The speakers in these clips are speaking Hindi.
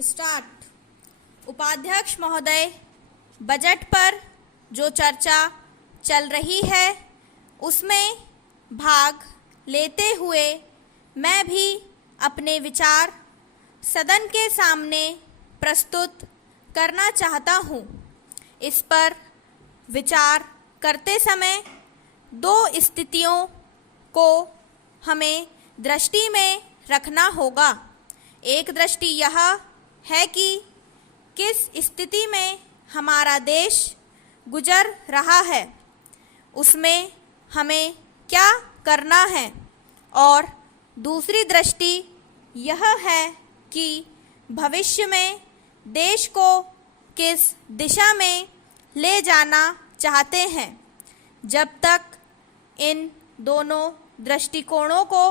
स्टार्ट। उपाध्यक्ष महोदय, बजट पर जो चर्चा चल रही है उसमें भाग लेते हुए मैं भी अपने विचार सदन के सामने प्रस्तुत करना चाहता हूँ। इस पर विचार करते समय दो स्थितियों को हमें दृष्टि में रखना होगा। एक दृष्टि यह है कि किस स्थिति में हमारा देश गुजर रहा है, उसमें हमें क्या करना है, और दूसरी दृष्टि यह है कि भविष्य में देश को किस दिशा में ले जाना चाहते हैं। जब तक इन दोनों दृष्टिकोणों को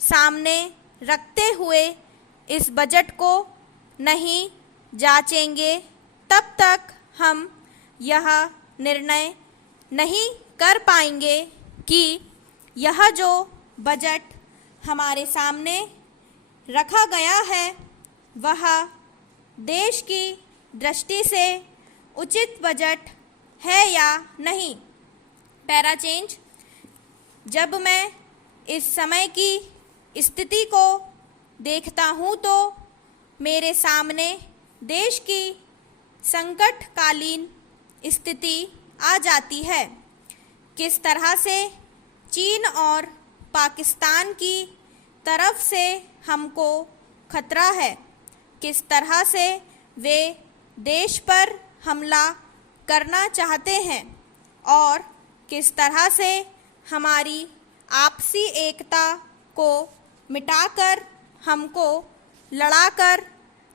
सामने रखते हुए इस बजट को नहीं जांचेंगे, तब तक हम यह निर्णय नहीं कर पाएंगे कि यह जो बजट हमारे सामने रखा गया है वह देश की दृष्टि से उचित बजट है या नहीं। Para change. जब मैं इस समय की स्थिति को देखता हूँ तो मेरे सामने देश की संकटकालीन स्थिति आ जाती है। किस तरह से चीन और पाकिस्तान की तरफ से हमको खतरा है, किस तरह से वे देश पर हमला करना चाहते हैं और किस तरह से हमारी आपसी एकता को मिटाकर हमको लड़ाकर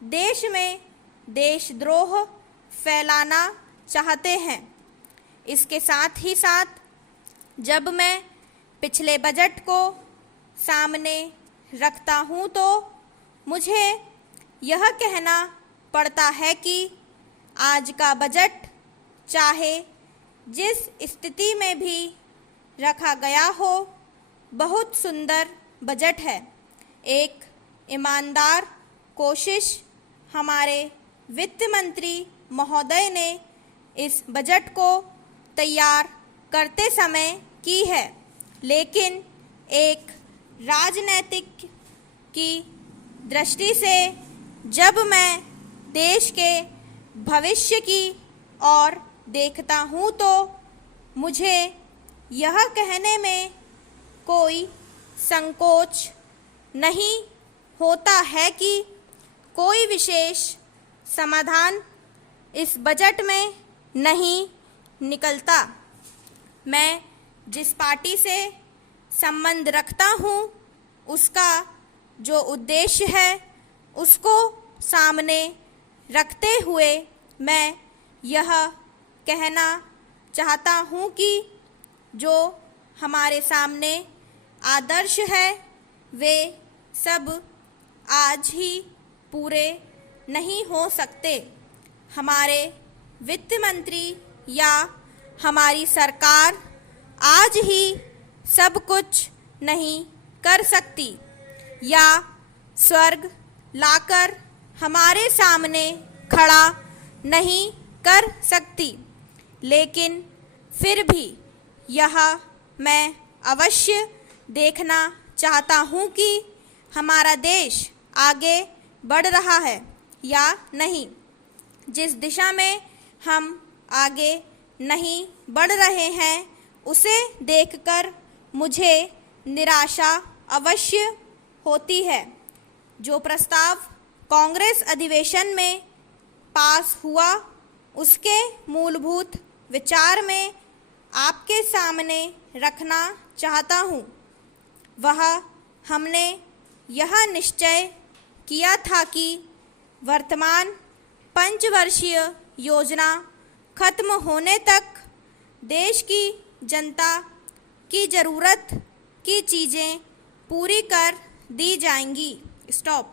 देश में देशद्रोह फैलाना चाहते हैं। इसके साथ ही साथ जब मैं पिछले बजट को सामने रखता हूँ तो मुझे यह कहना पड़ता है कि आज का बजट चाहे जिस स्थिति में भी रखा गया हो, बहुत सुंदर बजट है। एक ईमानदार कोशिश हमारे वित्त मंत्री महोदय ने इस बजट को तैयार करते समय की है, लेकिन एक राजनीतिक की दृष्टि से जब मैं देश के भविष्य की ओर देखता हूँ तो मुझे यह कहने में कोई संकोच नहीं होता है कि कोई विशेष समाधान इस बजट में नहीं निकलता। मैं जिस पार्टी से संबंध रखता हूँ उसका जो उद्देश्य है उसको सामने रखते हुए मैं यह कहना चाहता हूँ कि जो हमारे सामने आदर्श है वे सब आज ही पूरे नहीं हो सकते। हमारे वित्त मंत्री या हमारी सरकार आज ही सब कुछ नहीं कर सकती या स्वर्ग लाकर हमारे सामने खड़ा नहीं कर सकती, लेकिन फिर भी यह मैं अवश्य देखना चाहता हूँ कि हमारा देश आगे बढ़ रहा है या नहीं। जिस दिशा में हम आगे नहीं बढ़ रहे हैं उसे देखकर मुझे निराशा अवश्य होती है। जो प्रस्ताव कांग्रेस अधिवेशन में पास हुआ उसके मूलभूत विचार में आपके सामने रखना चाहता हूँ। वह हमने यह निश्चय किया था कि वर्तमान पंचवर्षीय योजना खत्म होने तक देश की जनता की ज़रूरत की चीज़ें पूरी कर दी जाएंगी। स्टॉप।